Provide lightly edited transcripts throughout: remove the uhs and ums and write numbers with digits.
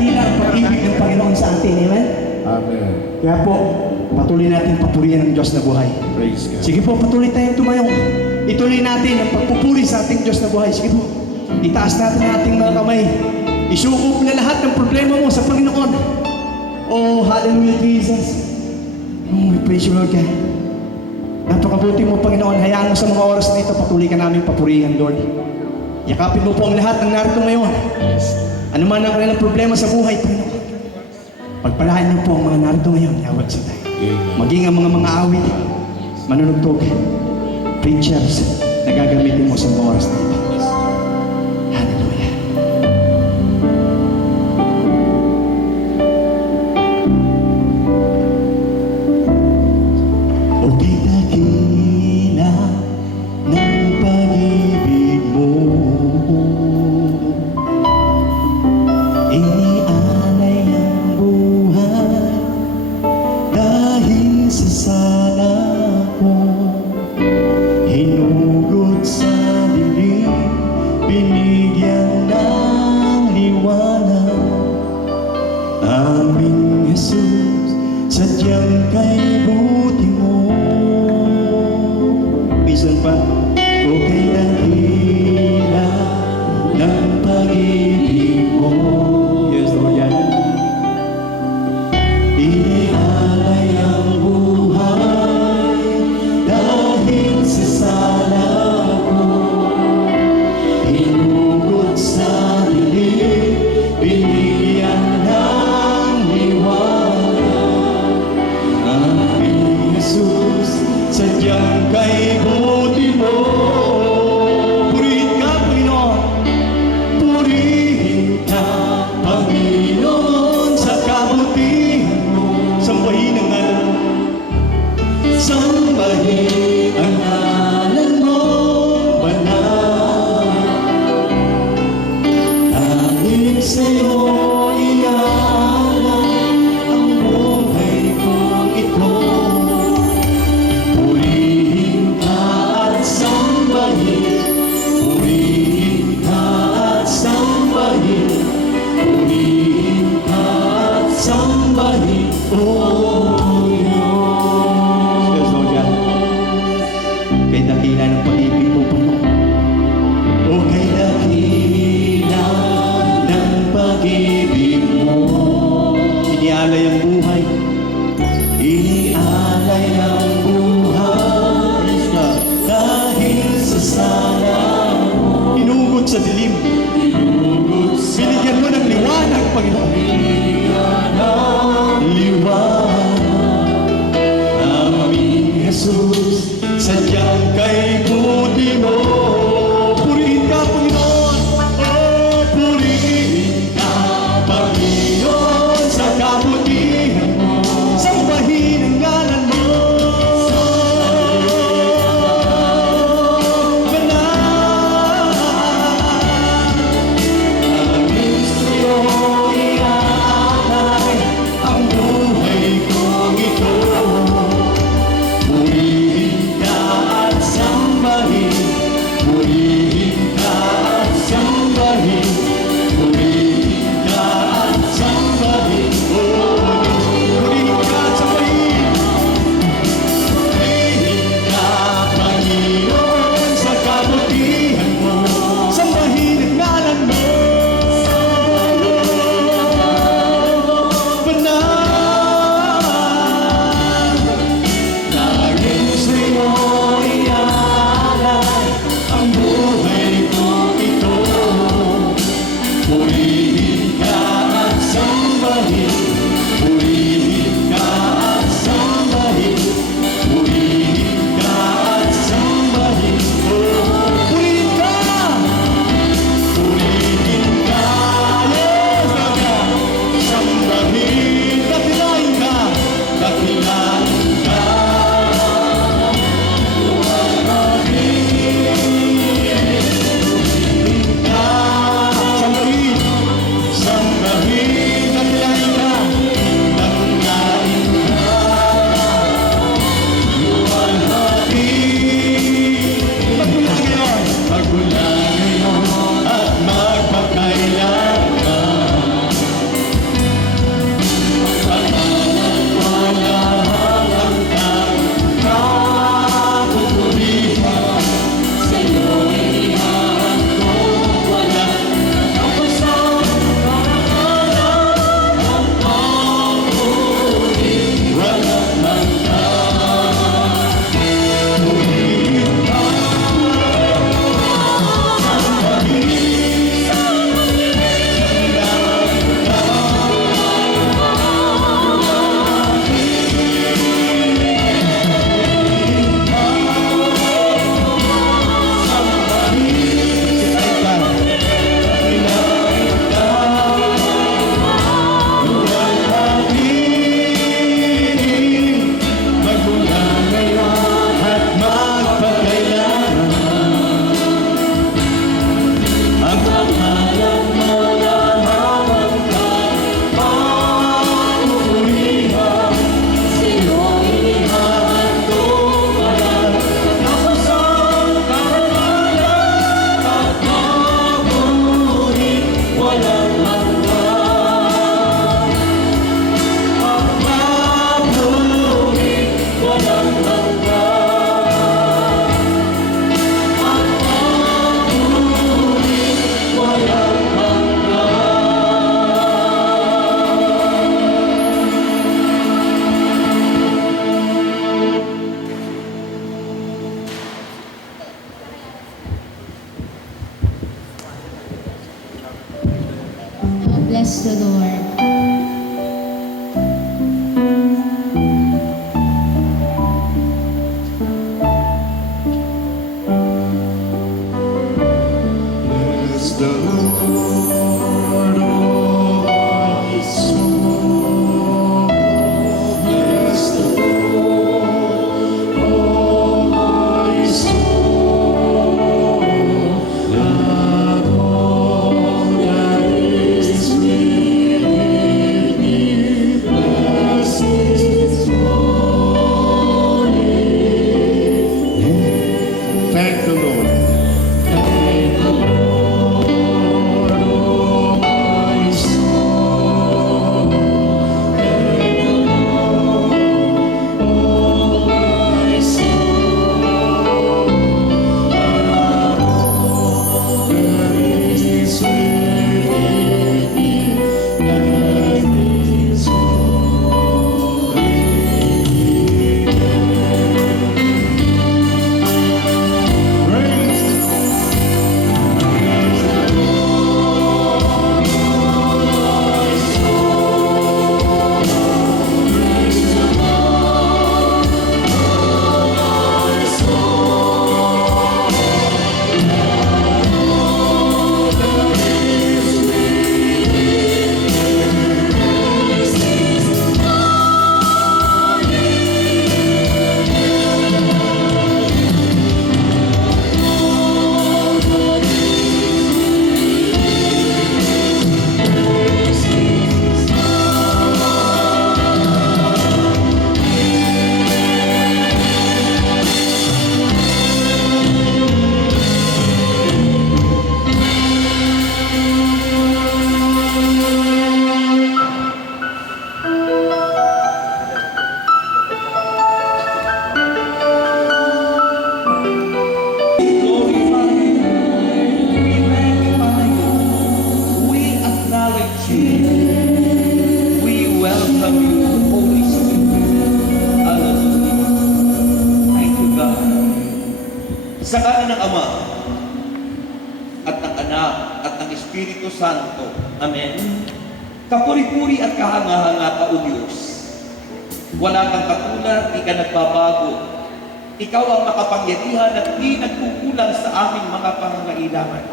dakila ang pag-ibig ng Panginoon sa atin. Amen? Amen. Kaya po, patuloy natin papurihan ng Diyos na buhay. Praise God. Sige po, patuloy tayong tumayo. Ituloy natin ang pagpupuri sa ating Diyos na buhay. Sige po, itaas natin ang ating mga kamay. Isuko na lahat ng problema mo sa Panginoon. Oh, hallelujah, Jesus. Oh, we praise you, Lord God. Napakabuti mo, Panginoon. Hayaan mo sa mga oras na ito, patuloy ka namin papurihan, Lord. Yakapin mo po ang lahat ng narito ngayon. Ano man ang kanilang problema sa buhay, Panginoon. Pagpalain niyo po ang mga narito ngayon. Yawag sa tayo. Maging ang mga awit, manunugtog, preachers, na gagamitin mo sa mga oras na ito. Hallelujah. Okay, dakila ng pag-ibig mo, inialay ang buhay dahil sa sala ko. Hinugod sa dilim, binigyan ng liwanag. Aming Jesus, sadyang kay buti mo. Minsan pa, o kay dakila ng pag-ibig mo. Yes, Lord, yan. Inialay ang buhay dahil sa sala ko. Hinugod sa dilim, binigyan ng liwanag. Aming Jesus, sadyang kay buti mo. Purihin ka, Panginoon. Purihin ka, Panginoon, sa kabutihan mo. Sambahin ang ngalan mo. Sambahin ang ngalan mo, banal. Tanging sa'yo iaalay ang buhay kong ito. Purihin ka at sambahin, purihin ka at sambahin, purihin ka at sambahin, O Diyos. Yes, Lord God. Kay dakila ng pag-ibig mo, Panginoon. O kay dakila ng pag-ibig mo, inialay ang buhay, inialay ang buhay, dahil sa sala mo. Inugod sa dilim, binigyan mo ng liwanag, Panginoon. Liwanag, aming Jesus, sadyang kay buti mo. Purihin ka, Panginoon. Oh, purihin ka, Panginoon, sa kabutihan mo. Sambahin ang ngalan mo. Banal. Aming sa'yo iaalay ang buhay kong ito. Purihin ka at sambahin, purihin ka at sambahin, purihin ka at sambahin, oh, purihin ka at sambahin. Purihin ka, Panginoon, sa kabutihan mo. Sambahin ang ngalan mo. Banal. Laging sa'yo iaalay ang buhay kong ito. Purihin ka at sambahin, purihin ka at sambahin, purihin ka at sambahin, oh, purihin ka! Purihin ka, yes, Lord God. Sambahin, dakilain ka, dakilain ka. Sambahin, Bless the Lord. Bless the Lord, oh my soul. Bless the Lord, oh my soul. Let all that is within me bless His holy name. Thank the Lord. Thank the Lord, oh my soul. Thank the Lord, oh my soul. And all that is within me, bless His holy name. Praise the glorify you. We magnify you. We acknowledge you. We welcome you, Holy Spirit. Hallelujah. Thank you, God. Sa ngalan ng Ama, at ng Anak, at ng Espiritu Santo. Amen. Kapuri-puri at kahanga-hanga ka, O Diyos. Wala kang katulad, di ka nagbabago. Ikaw ang makapangyarihan at di nagkukulang sa aming mga pangangailangan.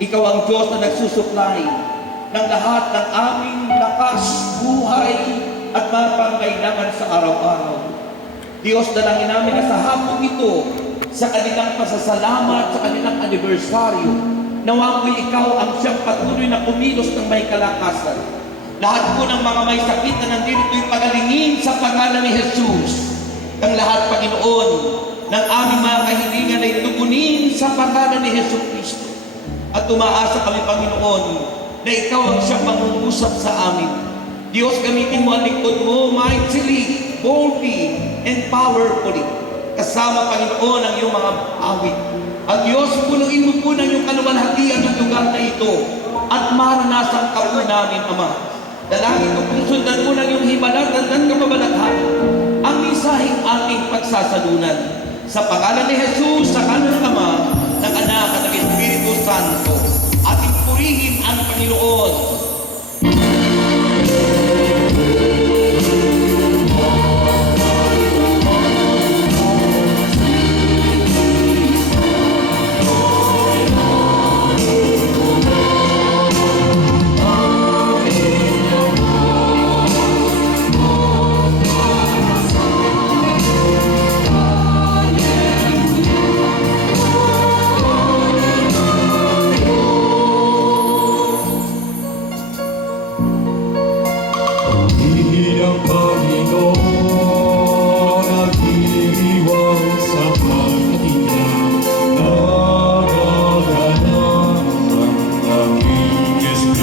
Ikaw ang Diyos na nagsusuklay ng lahat ng aming lakas, buhay, at mga pangangailangan sa araw-araw. Diyos, dalangin namin na sa hapong ito, sa kanilang pasasalamat, sa kanilang anibersaryo, nawa mo'y ikaw ang siyang patuloy na kumilos ng may kalakasan. Lahat po ng mga may sakit na nandito'y pagalingin sa pangalan ni Jesus. Ang lahat, Panginoon, ng aming mga kahilingan ay tugunin sa pangalan ni Jesus Kristo. At tumaasa kami, Panginoon, na ikaw ang siyang mangungusap sa amin. Diyos, gamitin mo ang lingkod mo mightily, boldly, and powerfully. Kasama, Panginoon, ang iyong mga awit. At Diyos, punuin mo po ng iyong kaluwalhatian ng lugar na ito at maranasan ka po namin, Ama. Dalangin ko kung sundan mo ng iyong himalat at kababalaghan ang misahing ating pagsasalunan. Sa pangalan ni Jesus, sa kanan ng Ama, ng Anak at ng Espiritu Santo, ating purihin ang Panginoon. Espiritu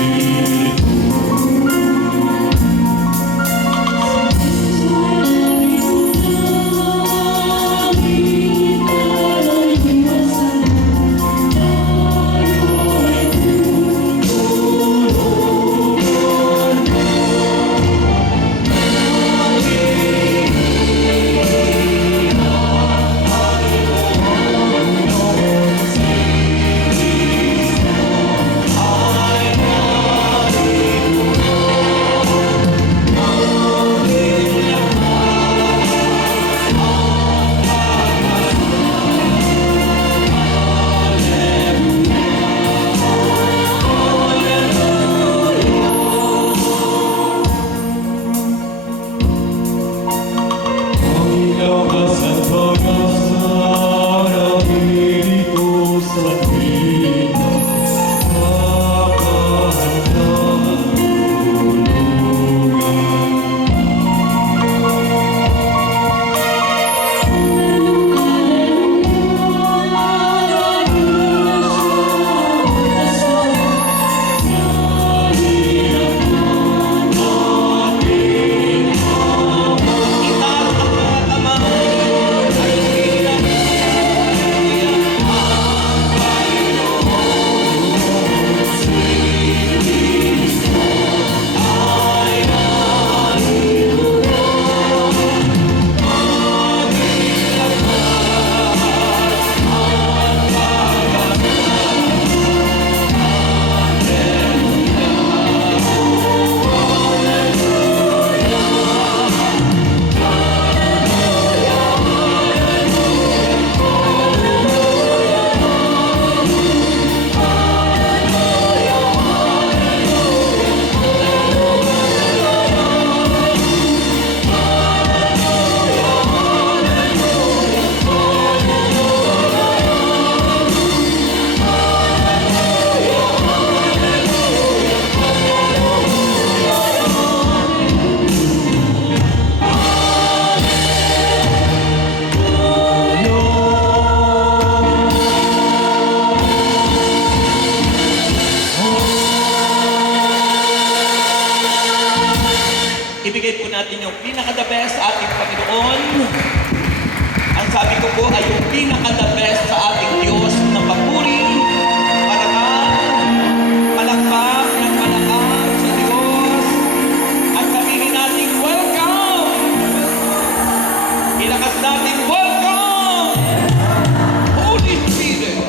ibigay po natin yung pinaka-the best sa ating Panginoon. Ang sabi ko po ay yung pinaka-the best sa ating Diyos na papuri, parangal, palakpak ng malakas sa Diyos. At sabihin natin, welcome! Ilakas natin, welcome! Holy Spirit,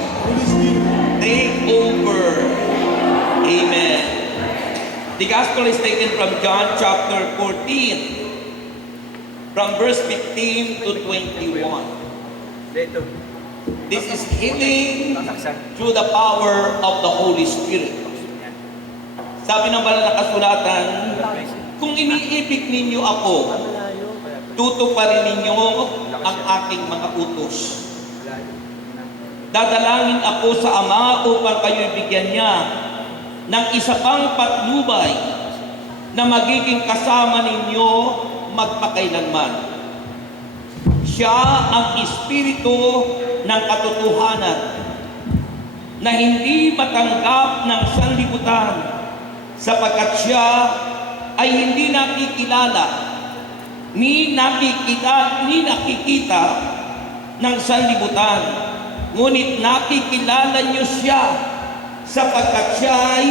take over. Amen. The gospel is taken from John chapter 14, from verse 15 to 21. This is healing through the power of the Holy Spirit. Sabi ng banal na kasulatan, kung iniibig ninyo ako, tutuparin ninyo ang aking mga utos. Dadalangin ako sa Ama upang kayo'y bigyan niya ng isa pang patnubay na magiging kasama ninyo magpakailanman. Siya ang Espiritu ng katotohanan na hindi matanggap ng sanlibutan sapagkat siya ay hindi nakikilala ni nakikita ng sanlibutan, ngunit nakikilala niyo siya sapagkat siya'y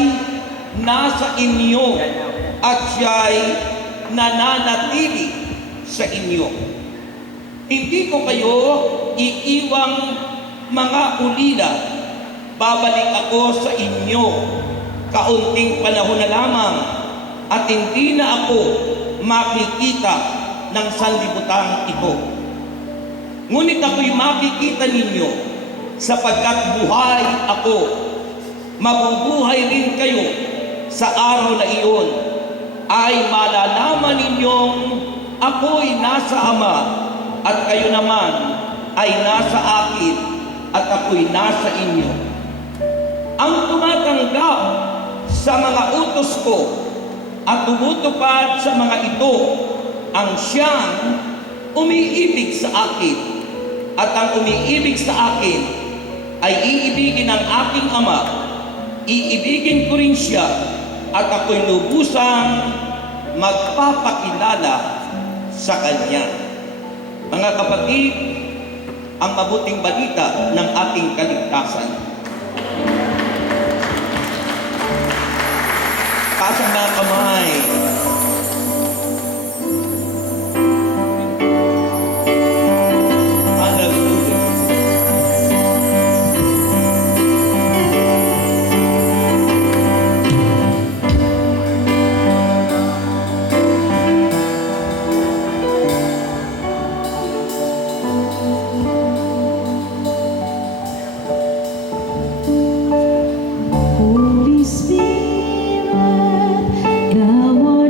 nasa inyo at siya'y nananatili sa inyo. Hindi ko kayo iiwang mga ulila. Babalik ako sa inyo kaunting panahon na lamang at hindi na ako makikita ng sanlibutang ito. Ngunit ako'y makikita ninyo sapagkat buhay ako. Mabubuhay rin kayo sa araw na iyon, ay malalaman ninyong ako'y nasa Ama at kayo naman ay nasa akin at ako'y nasa inyo. Ang tumatanggap sa mga utos ko at tumutupad sa mga ito ang siyang umiibig sa akin, at ang umiibig sa akin ay iibigin ng aking Ama. Iibigin ko rin siya at ako'y lubusang magpapakilala sa Kanya. Mga kapatid, ang mabuting balita ng ating kaligtasan. Taas ang mga kamay. Hallelujah. Holy Spirit, Thou art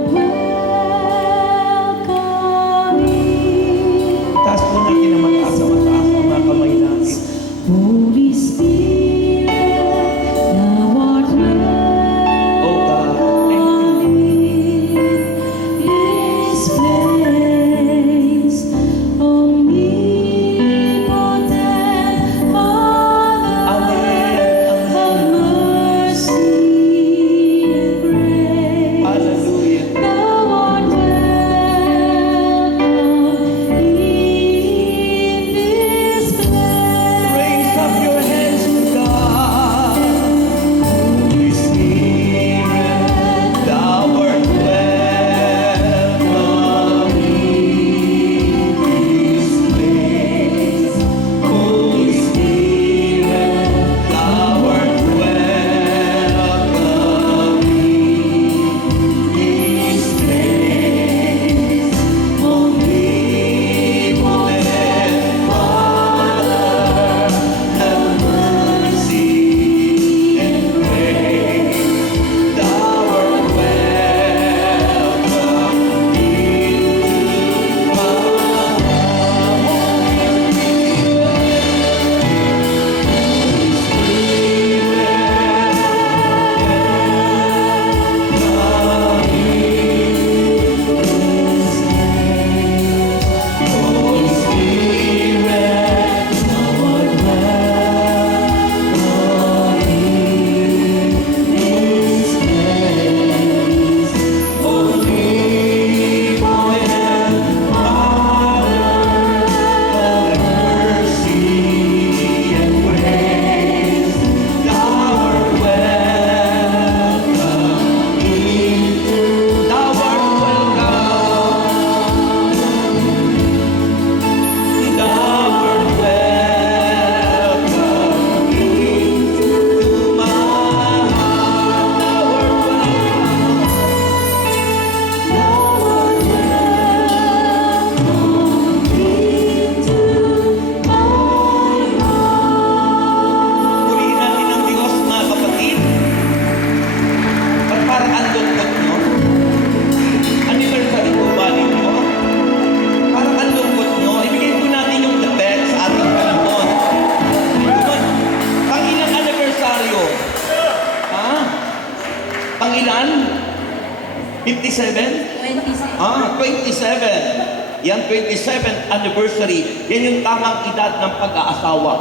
57? 27. 27. Yan, 27th anniversary. Yan yung tamang edad ng pag-aasawa.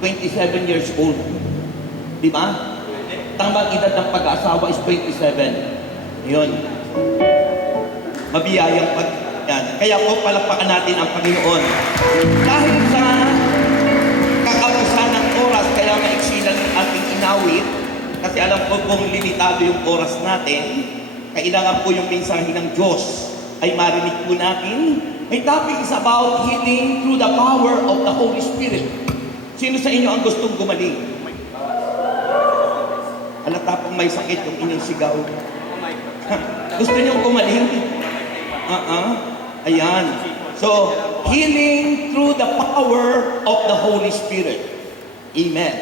27 years old. Di ba? Tamang edad ng pag-aasawa is 27. Yun. Mabiyayang pag... Yan. Kaya po, palakpakan natin ang Panginoon. Dahil sa kakapusan ng oras, kaya maiksi lang yung ating inawit, kasi alam ko kung limitado yung oras natin, kailangan po yung mensahe ng Diyos ay marinig po natin. May topic is about healing through the power of the Holy Spirit. Sino sa inyo ang gustong gumaling? Halata pong may sakit yung inyong sigaw. Gusto niyong gumaling? Ayan. So, healing through the power of the Holy Spirit. Amen.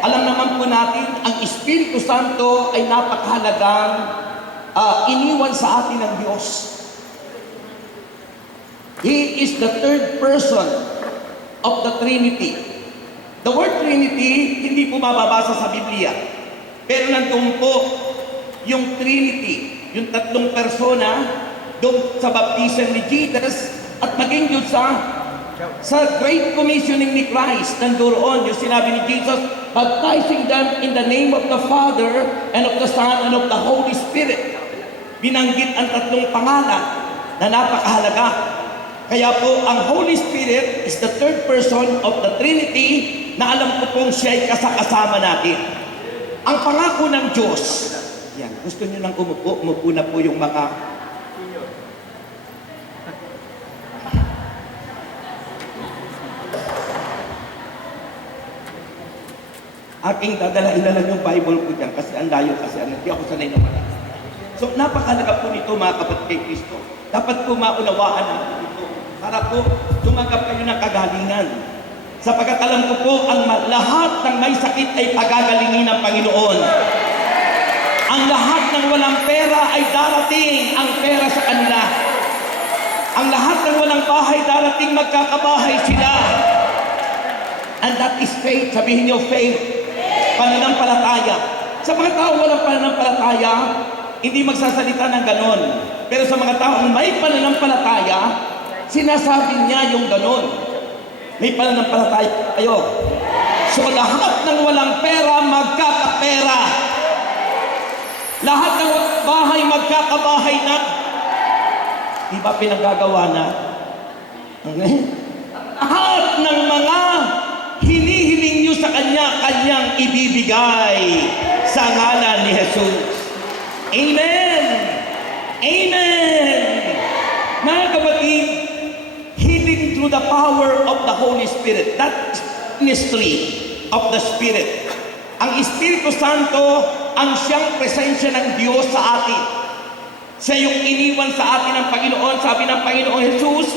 Alam naman po natin, ang Espiritu Santo ay napakahalagang iniwan sa atin ng Diyos. He is the third person of the Trinity. The word Trinity, hindi po mababasa sa Biblia. Pero nandun po yung Trinity, yung tatlong persona, doon sa baptism ni Jesus, at maging yun sa Great Commissioning ni Christ, nandoon yung sinabi ni Jesus, baptizing them in the name of the Father, and of the Son, and of the Holy Spirit. Binanggit ang tatlong pangalan na napakahalaga. Kaya po, ang Holy Spirit is the third person of the Trinity na alam ko pong siya ay kasama natin. Ang pangako ng Diyos, yan, gusto nyo nang umupo na po yung mga aking dadalain na lang yung Bible ko dyan kasi ang layo kasi hindi ako sanay na marami. So napakalaga po nito mga kapatid kay Kristo. Dapat po maunawaan natin ito para po tumanggap kayo ng kagalingan. Sapagkat alam ko po ang lahat ng may sakit ay pagagalingin ng Panginoon. Ang lahat ng walang pera ay darating ang pera sa kanila. Ang lahat ng walang bahay darating magkakabahay sila. And that is faith. Sabihin niyo faith. Pananampalataya. Sa mga taong walang pananampalataya, hindi magsasalita ng ganon. Pero sa mga taong may pananampalataya, sinasabi niya yung ganon. May pananampalataya kayo. So lahat ng walang pera, magkakapera. Lahat ng bahay, magkakabahay na. Di ba pinagagawa na? Lahat ng mga hinihiling nyo sa Kanya, Kanyang ibibigay sa ngalan ni Jesus. Amen! Amen! Mga kapatid, healing through the power of the Holy Spirit. That ministry of the Spirit. Ang Espiritu Santo, ang siyang presensya ng Diyos sa atin. Siya yung iniwan sa atin ng Panginoon. Sabi ng Panginoon Jesus,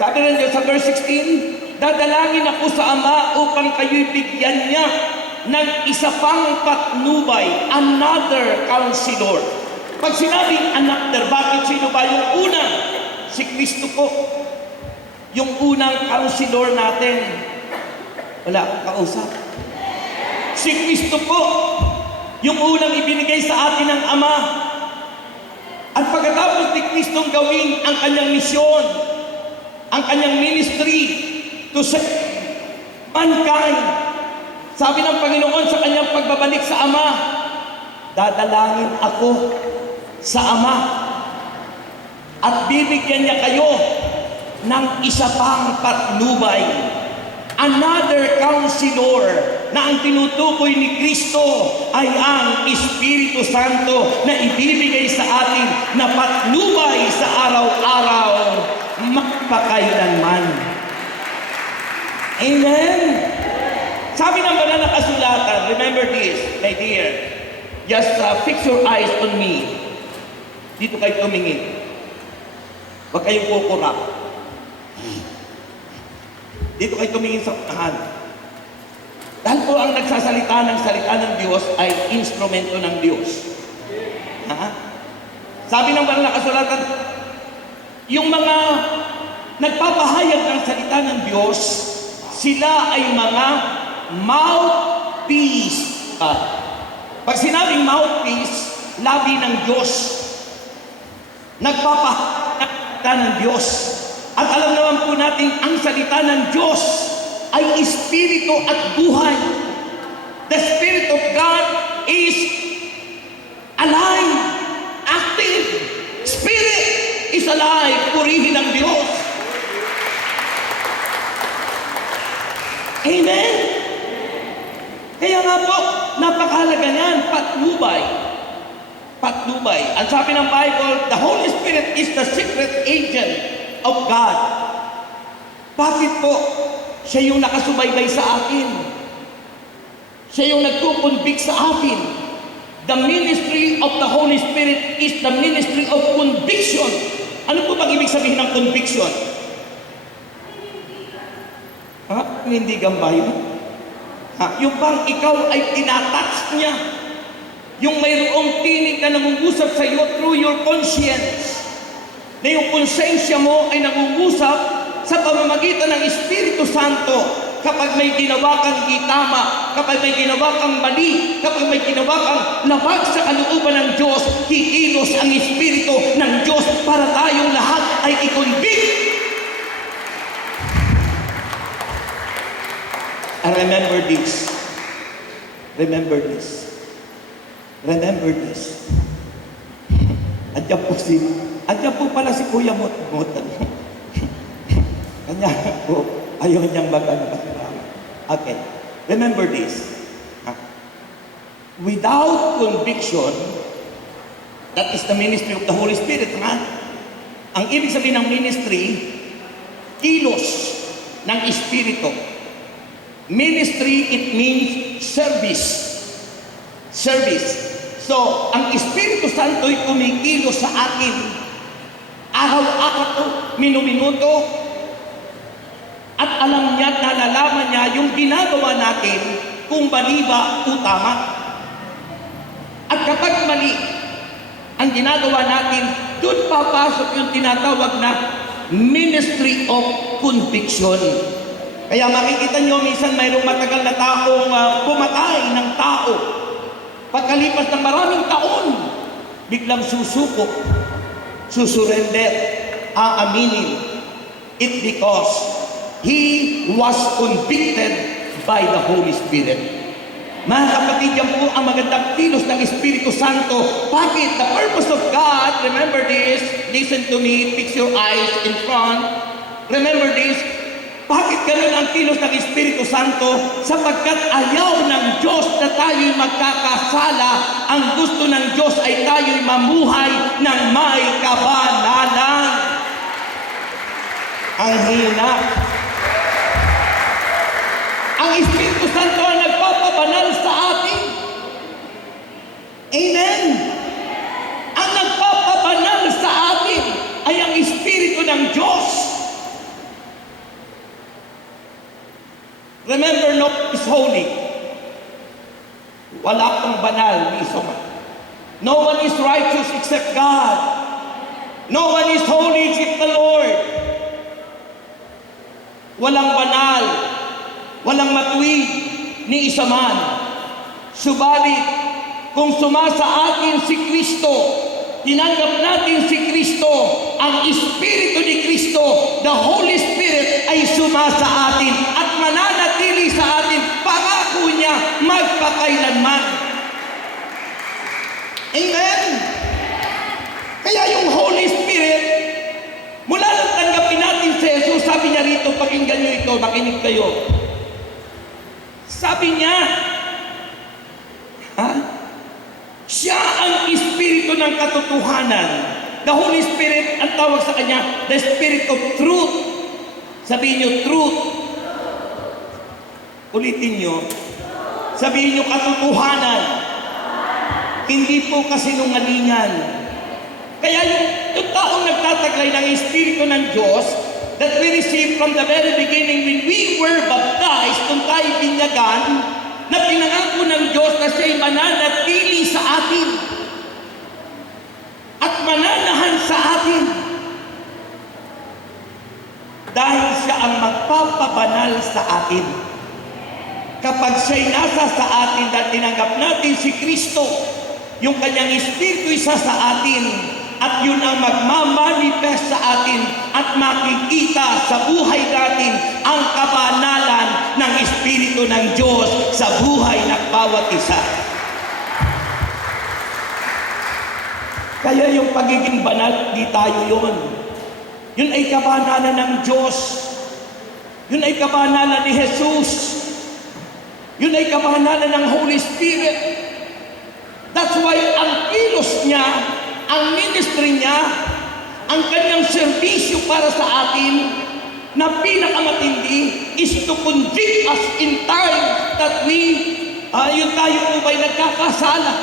sabi ng Diyos sa verse 16, dadalangin ako sa Ama upang kayo'y bigyan niya ng isa pang patnubay, another counselor. Pag sinabing another, bakit sino ba yung una? Si Kristo po. Yung unang counselor natin. Wala akong kausap. Si Kristo po. Yung unang ibinigay sa atin ng Ama. At pagkatapos ni Kristong gawin ang kanyang misyon, ang kanyang ministry, to save mankind. Sabi ng Panginoon sa kanyang pagbabalik sa Ama, dadalangin ako sa Ama at bibigyan niya kayo ng isa pang patnubay, another counselor, na ang tinutukoy ni Kristo ay ang Espiritu Santo na ibibigay sa atin na patnubay sa araw-araw magpakailanman. Amen? Sabi ng banal na kasulatan, remember this, my dear, just fix your eyes on me. Dito kayo tumingin. Huwag kayong kukurap. Dito kayo tumingin sa unahan. Dahil po ang nagsasalita ng salita ng Diyos ay instrumento ng Diyos. Ha? Sabi ng banal na kasulatan, yung mga nagpapahayag ng salita ng Diyos, sila ay mga mouthpiece. Pag sinabing mouthpiece, labi ng Diyos. nagpapahalaga ng Diyos. At alam naman po natin, ang salita ng Diyos ay espiritu at buhay. The Spirit of God is alive, active. Spirit is alive, purihin ng Diyos. Amen? Kaya nga po, napakahalaga niyan, patnubay. Patnubay. Ang sabi ng Bible, the Holy Spirit is the secret agent of God. Bakit po? Siya yung nakasubaybay sa akin. Siya yung nagkukonvict sa akin. The ministry of the Holy Spirit is the ministry of conviction. Ano po bang ibig sabihin ng conviction? Hindi gamba yun? Yung bang ikaw ay tinatouch niya. Yung mayroong tinig na nangungusap sa iyo through your conscience. Na yung konsensya mo ay nangungusap sa pamamagitan ng Espiritu Santo. Kapag may ginawa kang di tama, kapag may ginawa kang mali, kapag may ginawa kang labag sa kalooban ng Diyos, kikilos ang Espiritu ng Diyos para tayong lahat ay i-convict. And remember this. Remember this. Remember this. Andiyan po pala si Kuya Mot-Motan. Kanya po, ayaw niyang maganda. Okay. Remember this. Without conviction, that is the ministry of the Holy Spirit. Ang ibig sabihin ng ministry, kilos ng Espiritu. Ministry, it means service. Service. So, ang Espiritu Santo'y kumikilos sa atin. Araw-araw, minuminuto, at alam niya, nalalaman niya yung ginagawa natin kung mali ba o tama. At kapag mali ang ginagawa natin, doon papasok yung tinatawag na ministry of conviction. Kaya makikita nyo, minsan mayroong matagal na taong pumatay ng tao. Pagkalipas ng maraming taon, biglang susuko, susurrender, aaminin. It because he was convicted by the Holy Spirit. Mga kapatid, yan po ang magandang kilos ng Espiritu Santo. Bakit? The purpose of God, remember this, listen to me, fix your eyes in front. Remember this, bakit ganun ang kilos ng Espiritu Santo? Sapagkat ayaw ng Diyos na tayo'y magkakasala. Ang gusto ng Diyos ay tayo'y mamuhay ng may kabanalan. Ang hina. Ang Espiritu Santo ang nagpapabanal sa atin. Amen? Ang nagpapabanal sa atin ay ang Espiritu ng Diyos. Remember, no one is holy. Wala kang banal ni isa man. No one is righteous except God. No one is holy except the Lord. Walang banal, walang matuwid ni isa man. Subalit, kung sumasa atin si Kristo, tinanggap natin si Kristo, ang Espiritu ni Kristo, the Holy Spirit ay sumasa atin at mananatili sa atin, pangako niya magpakailanman. Amen? Kaya yung Holy Spirit, mula nang tanggapin natin si Jesus, sabi niya rito, pakinggan niyo ito, makinig kayo. Sabi niya, siya ang Espiritu ng katotohanan. The Holy Spirit, ang tawag sa kanya, the Spirit of truth. Sabihin niyo, truth. Ulitin niyo. Sabihin niyo, katotohanan. Hindi po kasinungalingan. Kaya yung taong nagtataglay ng Espiritu ng Diyos, that we received from the very beginning when we were baptized, kung tayo binyagan, na pinangako ng Diyos na siya'y mananatili sa atin at mananahan sa atin dahil siya ang magpapabanal sa atin. Kapag siya'y nasa sa atin dahil tinanggap natin si Kristo, yung kanyang Espiritu isa sa atin, at yun ang magmamanifest sa atin at makikita sa buhay natin ang kabanalan ng Espiritu ng Diyos sa buhay ng bawat isa. Kaya yung pagiging banal, di tayo yun. Yun ay kabanalan ng Diyos. Yun ay kabanalan ni Jesus. Yun ay kabanalan ng Holy Spirit. That's why ang kilos niya, ang ministry niya, ang kanyang serbisyo para sa atin na pinakamatindi is to convict us in time that yung tayo po ba'y nagkakasala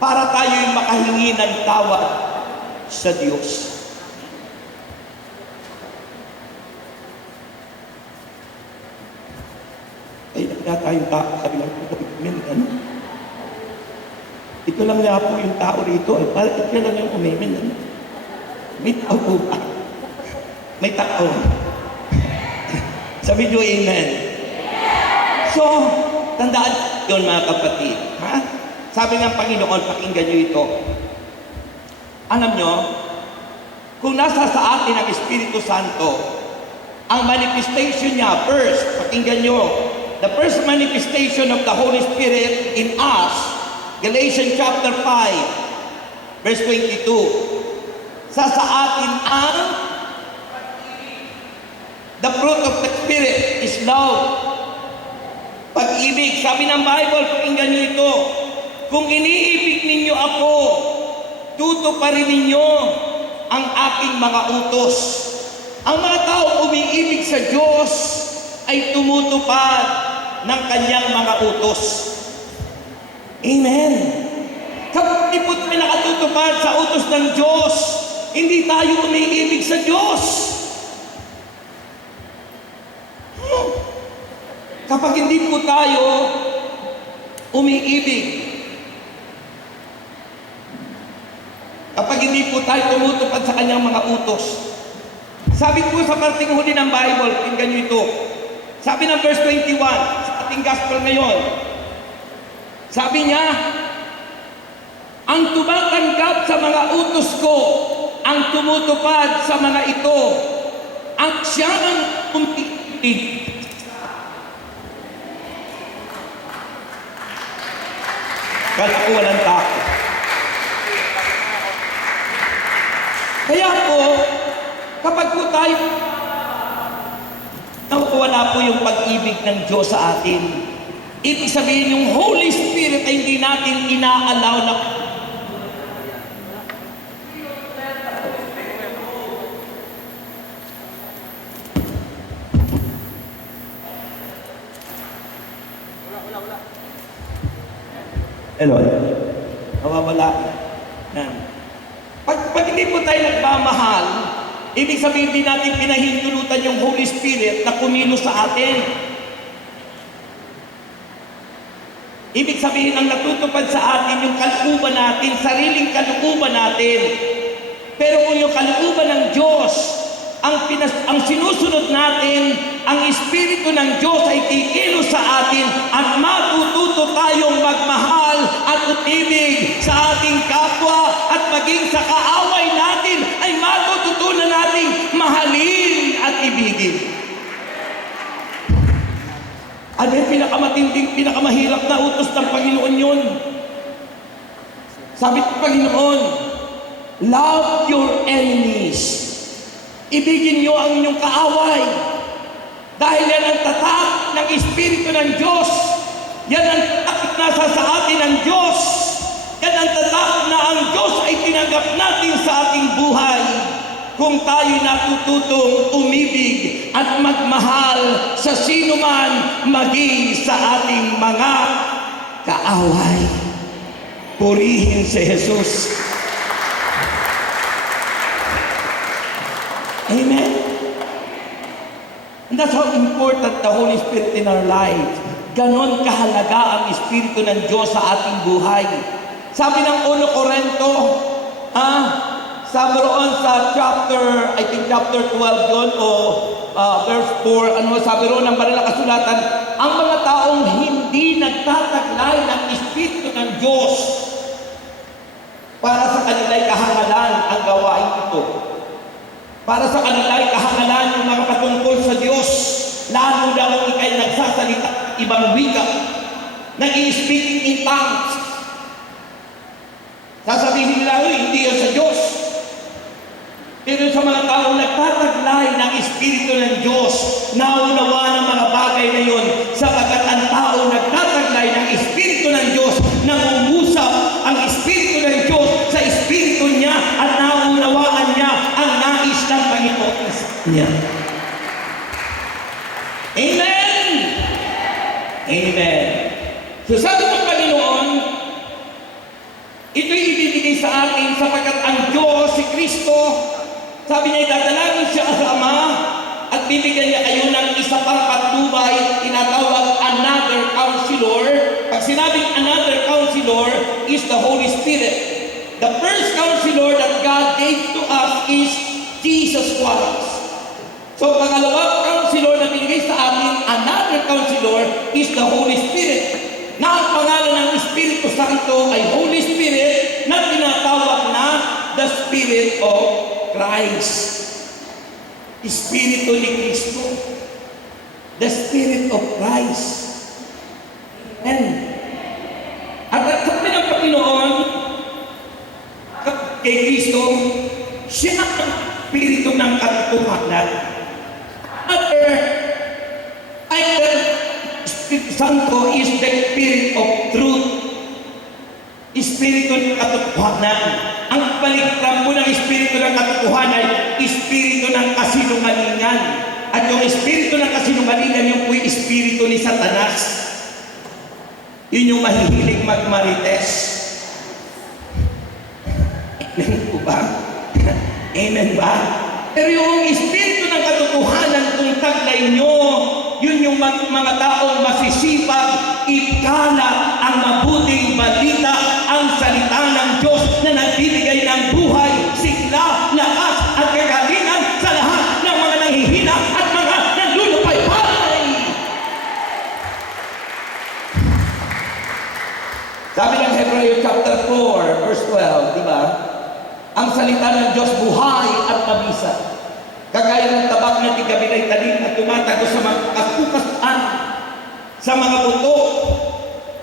para tayo'y makahingi ng tawad sa Diyos. Ay, nakita tayong tao, sabi lang po, ano? Ito lang nga po yung tao rito, ay parang ito lang yung umimin, ano? May tao po ba? May tao. Sabi niyo, amen. So, tandaan yun mga kapatid. Ha? Sabi ng Panginoon, pakinggan niyo ito. Alam niyo, kung nasa sa atin ang Espiritu Santo, ang manifestation niya, first, pakinggan niyo, the first manifestation of the Holy Spirit in us, Galatians chapter 5, verse 22. Sa atin ang the fruit of the Spirit is love. Pag-ibig. Sabi ng Bible, pakinggan niyo ito. Kung iniibig ninyo ako, tutuparin ninyo ang aking mga utos. Ang mga tao umiibig sa Diyos ay tumutupad ng kanyang mga utos. Amen. Kapag di po tayo nakatutupad sa utos ng Diyos, hindi tayo umiibig sa Diyos. Kapag hindi po tayo umiibig, kapag hindi po tayo tumutupad sa kanyang mga utos, sabi po sa parting huli ng Bible, tingnan nyo ito. Sabi ng verse 21, sa ating gospel ngayon, sabi niya, ang tumatanggap sa mga utos ko, ang tumutupad sa mga ito, ang siyang ang umiibig. Kala ko walang takot. Kaya po, kapag po tayo nawawala po yung pag-ibig ng Diyos sa atin, ibig sabihin yung Holy Spirit ay hindi natin inaalaw na Hello. Nawawala. Yan. Pag hindi po tayo nagmamahal, ibig sabihin din natin pinahintulutan yung Holy Spirit na kumilos sa atin. Ibig sabihin ang natutupad sa atin yung kalooban natin, sariling kalooban natin. Pero kung yung kalooban ng Diyos, ang sinusunod natin, ang Espiritu ng Diyos ay kikilos sa atin at matututo tayong magmahal at umibig sa ating kapwa at maging sa kaaway natin ay matututunan nating mahalin at ibigin. Ano yung pinakamatinding, pinakamahirap na utos ng Panginoon yun? Sabi ng Panginoon, love your enemies. Ibigin niyo ang inyong kaaway. Dahil yan ang tatak ng Espiritu ng Diyos. Yan ang tatak na nasa sa atin ng Diyos. Yan ang tatak na ang Diyos ay tinanggap natin sa ating buhay. Kung tayo natututong umibig at magmahal sa sino man maging sa ating mga kaaway. Purihin si Jesus. Amen? And that's how important the Holy Spirit in our life. Ganon kahalaga ang Espiritu ng Diyos sa ating buhay. Sabi ng 1 Corinto, sabi roon sa chapter 12 yun, o verse 4, sabi roon ng Banal na Kasulatan, ang mga taong hindi nagtataglay ng Espiritu ng Diyos para sa kanila Para sa kanila ay kahangalan yung mga patungkol sa Diyos. Lalo na kung ikay nagsasalita ibang wika, nag-i-speak in tongues. Sasabihin nila, hindi yan sa Diyos. Pero sa mga taong nagtataglay ng Espiritu ng Diyos, naunawa ng mga bagay na yun, sapagkat ang taong nagtataglay ng Espiritu ng Diyos, nangungusap ang Espiritu ng Diyos sa Espiritu niya at naunawaan niya ang nais ng Panginoon niya. Amen! Amen! So sabi ng Panginoon, ito'y ibibigay sa atin sapagkat ang Diyos, si Kristo, sabi niya, dadalangin siya sa Ama at bibigyan niya kayo ng isa pang patnubay, tinatawag another counselor. Pag sinabing another counselor is the Holy Spirit. The first counselor that God gave to us is Jesus Christ. So, pangalawang counselor na binigay sa atin, another counselor is the Holy Spirit. Na ang pangalan ng Espiritu Santo ay Holy Spirit na tinatawag na the Spirit of Christ. Espiritu ni Kristo. The Spirit of Christ. And at sabi ng Panginoon kay Kristo, siya ang Espiritu ng katotohanan. Espiritu Santo is the Spirit of truth. Espiritu ng katotohanan. Ang balikran mo ng Espiritu ng katotohanan ay Espiritu ng kasinungalingan. At yung Espiritu ng kasinungalingan, yung po'y Espiritu ni Satanas. Yun yung mahihilig magmarites. Amen po ba? Amen ba? Pero yung Espiritu ng katotohanan, kung taglay nyo, yun yung mga taong masisipag, ikalat ang mabuting balita, ang salita ng Diyos na nagbibigay ng buhay, sigla, lakas at kagalingan sa lahat ng mga nanghihina at mga nanlulupay-pay. Sabi ng Hebreo chapter 4, verse 12, di ba? Ang salita ng Diyos buhay at mabisa. Kagaya ng tabak na tigabilay talim at tumatago sa mga kasukasan, sa mga buto,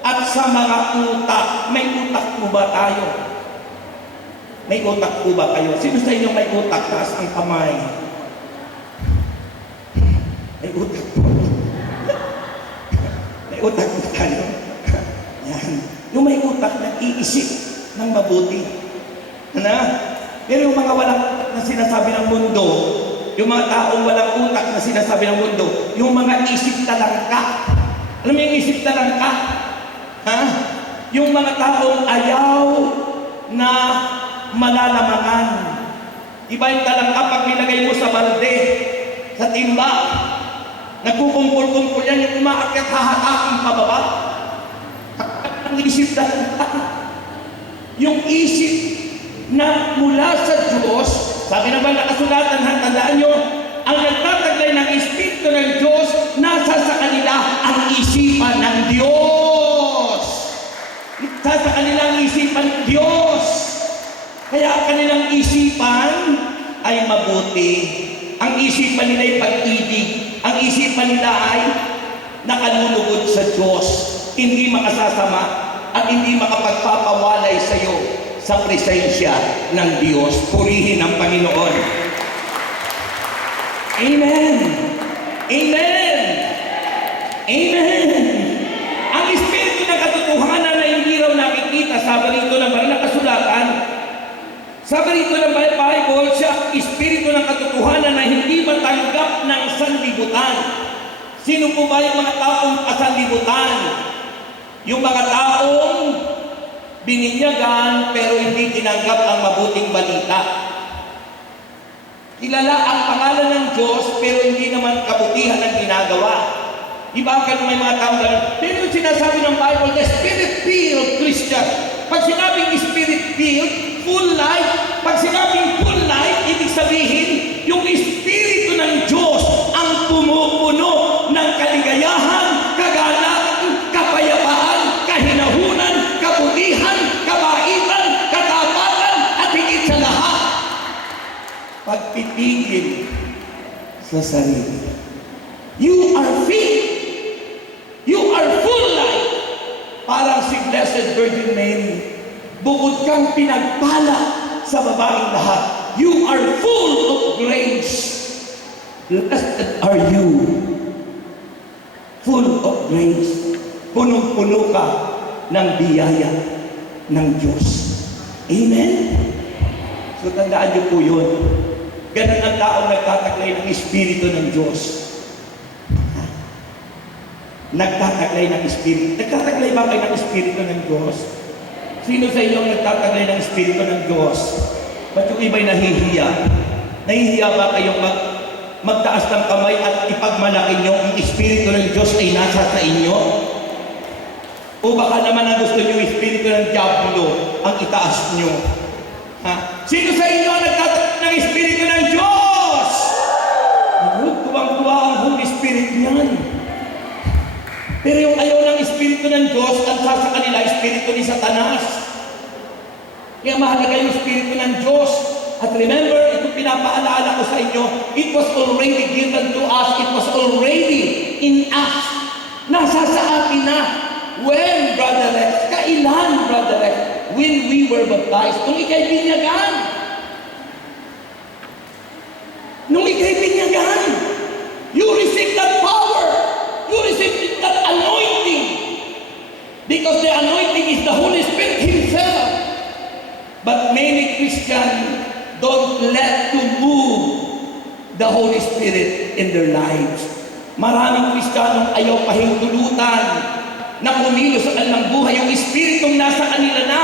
at sa mga utak. May utak po ba tayo? May utak po ba kayo? Sino sa inyo may utak? Taas ang kamay. May utak po. May utak po tayo. Yan. Yung may utak, nag-iisip ng mabuti. Ano? Pero yung mga walang na sinasabi ng mundo, yung mga taong walang utak na sinasabi ng mundo, yung mga isip talangka. Alam mo yung isip talangka? Ha? Yung mga taong ayaw na malalamangan. Iba yung talangka pag nilagay mo sa balde, sa timba, nagkukumpul-kumpul yan, yung umaakyat hahataking pababa. Ang isip talangka. Yung isip na mula sa Diyos, sabi naman nakasulatan, tandaan nyo, ang nagtataglay ng Espiritu ng Diyos, nasa sa kanila ang isipan ng Diyos. Nasa sa kanila ang isipan ng Diyos. Kaya ang kanilang isipan ay mabuti. Ang isipan nila ay pag-ibig. Ang isipan nila ay nakalulugod sa Diyos. Hindi makasasama at hindi makapagpapawalay sa iyo sa presensya ng Diyos. Purihin ang Panginoon. Amen. Amen. Amen. Ang Espiritu ng katotohanan na hindi raw nakikita, sabi rito ng nakasulatan, sabi rito ng Bible, siya Espiritu ng katotohanan na hindi matanggap ng sanlibutan. Sino po ba yung mga taong kasanlibutan? Yung mga taong bininyagan pero hindi tinanggap ang mabuting balita. Kilala ang pangalan ng Diyos pero hindi naman kabutihan ang ginagawa. Iba ka may mga tao ganun. Pero yung sinasabi ng Bible, the Spirit-filled Christian. Pag sinabing Spirit-filled, full life. Pag sinabing full life, ibig sabihin, yung Espiritu ng Diyos ang pumupuno ng kaligayahan, kagalakan, kapayapaan, kahinahunan, kabutihan, kabaitan, katapatan, at higit sa lahat. pagpipigil sa sarili. You are fit. You are full life. Parang si Blessed Virgin Mary. Bukod kang pinagpala sa babaeng lahat. You are full of grace. Blessed are you. Full of grace. Punong-puno ka ng biyaya ng Diyos. Amen? So tandaan niyo po yun. Ganun ang taong nagtataglay ng Espiritu ng Diyos. Nagtataglay ng Espiritu. Nagtataglay ba kayo ng Espiritu ng Diyos? Sino sa inyo ang nagtataglay ng Espiritu ng Diyos? Ba't yung iba'y nahihiya? Nahihiya ba kayong magtaas ng kamay at ipagmalaki nyo ang Espiritu ng Diyos ay nasa sa inyo? O baka naman ang gusto nyo Espiritu ng Diablo ang itaas nyo? Ha? Sino sa inyo ang nagtataglay ng Espiritu ng Diyos? Tuwang-tuwa ang Holy Spirit niyan. Pero yung ayaw ng Espiritu ng Diyos, ang sa kanila, Espiritu ni Satanas. Kaya mahalaga yung Espiritu ng Diyos. At remember, itong pinapaalala ko sa inyo, it was already given to us. It was already in us. Nasa sa atin na. When, Brother Rex? Kailan, Brother Rex? When we were baptized. Nung ika'y binyagan. Nung ika'y binyagan. You received that power. You receive that anointing. Because the anointing is the Holy Spirit Himself. But many Christians don't let to move the Holy Spirit in their lives. Maraming Kristiyanong ayaw pahintulutan na kumilos sa kanilang buhay. Yung Espiritong nasa kanila na.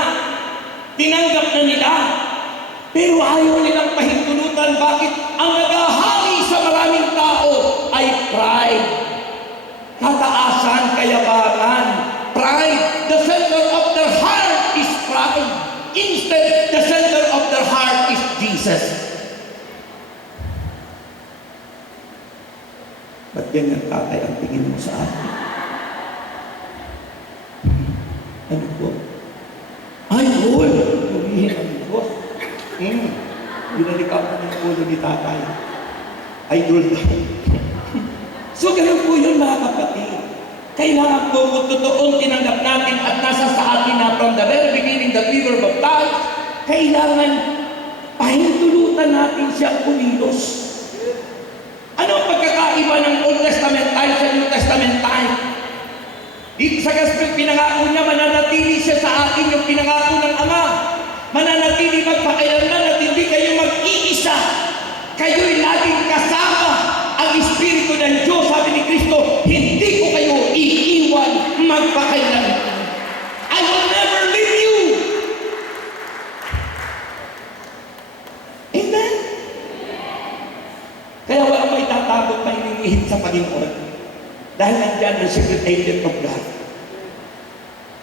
Tinanggap na nila. Pero ayaw nilang pahintulutan. Bakit? Ang naghahari sa maraming tao ay pride. Kataasan, kayabangan, pride. The center of their heart is pride. Instead, the center of their heart is Jesus. Ba't ganyan, tatay, ang tingin mo sa akin? Ano po? Ay, Lord! Humihin ang Diyos. Binalikan ko ng ulo ni tatay. Ay, Lord. So, ganun po yun, mga kapatid. Kailangan po kung totoong tinanggap natin at nasa sa atin na from the very beginning that we were baptized, kailangan pahintulutan natin siyang kumilos. Ano ang pagkakaiba ng Old Testament time sa New Testament time? Dito sa Gospel, pinangako niya, mananatili siya sa atin yung pinangako ng Ama. Mananatili magpakailanman at hindi kayo mag-iisa. Kayo'y laging kasama ang Espiritu ng Diyos. Sabi ni Kristo, hindi ko kayo iiwan magpakailanman. I will never leave you. Amen? Kaya walang may tatakot na iningihip sa Panginoon. Dahil nandiyan ang secret agent of God.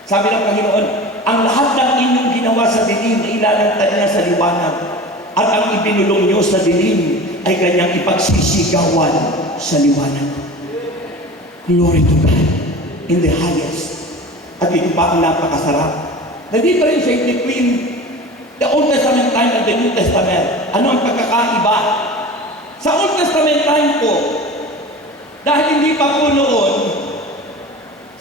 Sabi ng Panginoon, ang lahat ng inyong ginawa sa dilim, ilalantad niya sa liwanag. At ang ibinulong niyo sa dilim, ay kanyang ipagsisigawan sa liwanag. Glory to God in the highest. At ito pa ang napakasarap. The difference between the Old Testament time and the New Testament. Ano ang pagkakaiba? Sa Old Testament time po, dahil hindi pa po noon,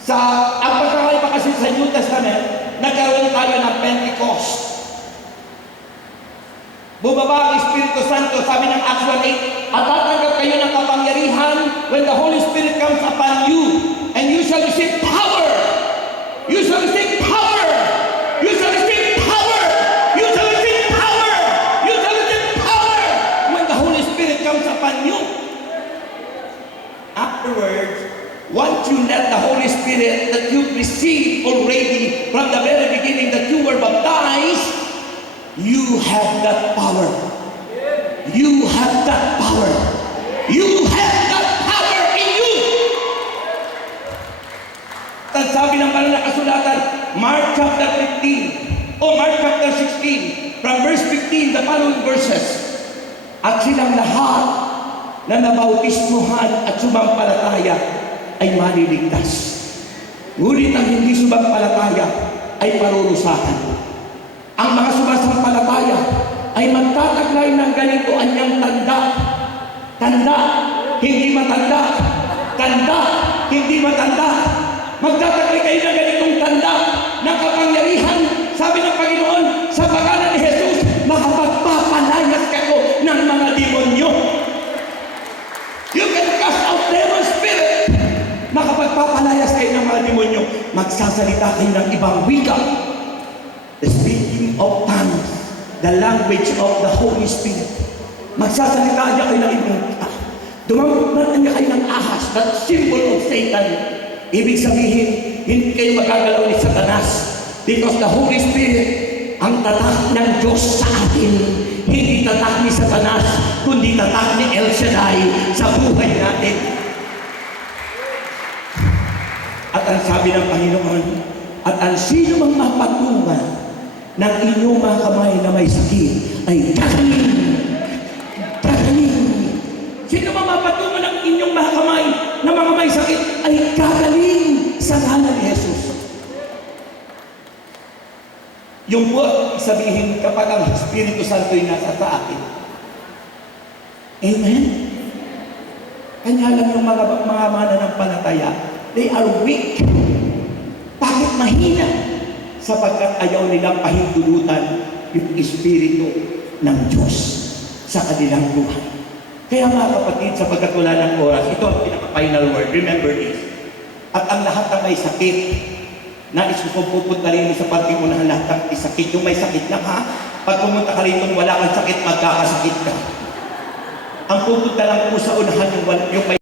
ang pagkakaiba kasi sa New Testament, nagkaroon tayo ng Pentecost. Bumaba ang Espiritu Santo, sabi ng Acts 1:8, at tatanggap kayo ng kapangyarihan when the Holy Spirit comes upon you, and you shall receive power. You shall receive power. You shall receive power. You shall receive power. You shall receive power when the Holy Spirit comes upon you. Afterwards, once you let the Holy Spirit that you received already from the very beginning that you were baptized, you have that power. You have that power. You have that power in you. At sabi ng banal na kasulatan, Mark chapter 15 o Mark chapter 16, from verse 15, the following verses. At silang lahat na nabautismuhan at sumampalataya ay maliligtas. Ngunit ang hindi sumampalataya ay parurusahan. Ang mga sumasampalataya ay magtataglay ng ganito anyang Tanda, hindi matanda. Tanda, hindi matanda. Magtatagli kayo ng ganitong tanda ng kapangyarihan. Sabi ng Panginoon, sa pangalan ni Jesus, makapagpapalayas kayo ng mga demonyo. You can cast out demon spirit. Makapagpapalayas kayo ng mga demonyo. Magsasalita kayo ng ibang wika. The speaking of tongues, the language of the Holy Spirit. Magsasalita niya kayo ng ibang wika. Dumamagman niya kayo ng ahas, that symbol of Satan. Ibig sabihin, hindi kayo magagalaw ni Satanas. Because the Holy Spirit, ang tatak ng Diyos sa atin, hindi tatak ni Satanas, kundi tatak ni El Shaddai sa buhay natin. At ang sabi ng Panginoon, at ang sino mang mapatungan ng inyong mga kamay na may sakit ay gagaling. Gagaling. Sino mang mapatungan ng inyong mga kamay na mga may sakit ay gagaling sa ngalan ni Jesus. Yung po, sabihin kapag ang Espiritu Santo'y nasa sa atin. Amen? Kanya lang yung mga mananampalataya, they are weak. Bakit mahina? Sapagkat ayaw nilang pahintulutan yung Espiritu ng Diyos sa kanilang buhay. Kaya mga kapatid, sapagkat wala ng oras, ito ang pinaka-final word. Remember this. At ang lahat ng may sakit, nais ko kung pupunta rin sa pag-iunahan lahat ng sakit. Yung may sakit lang ha, pag pumunta ka rito wala kang sakit, magkakasakit ka. Ang pupunta lang po sa unahan yung may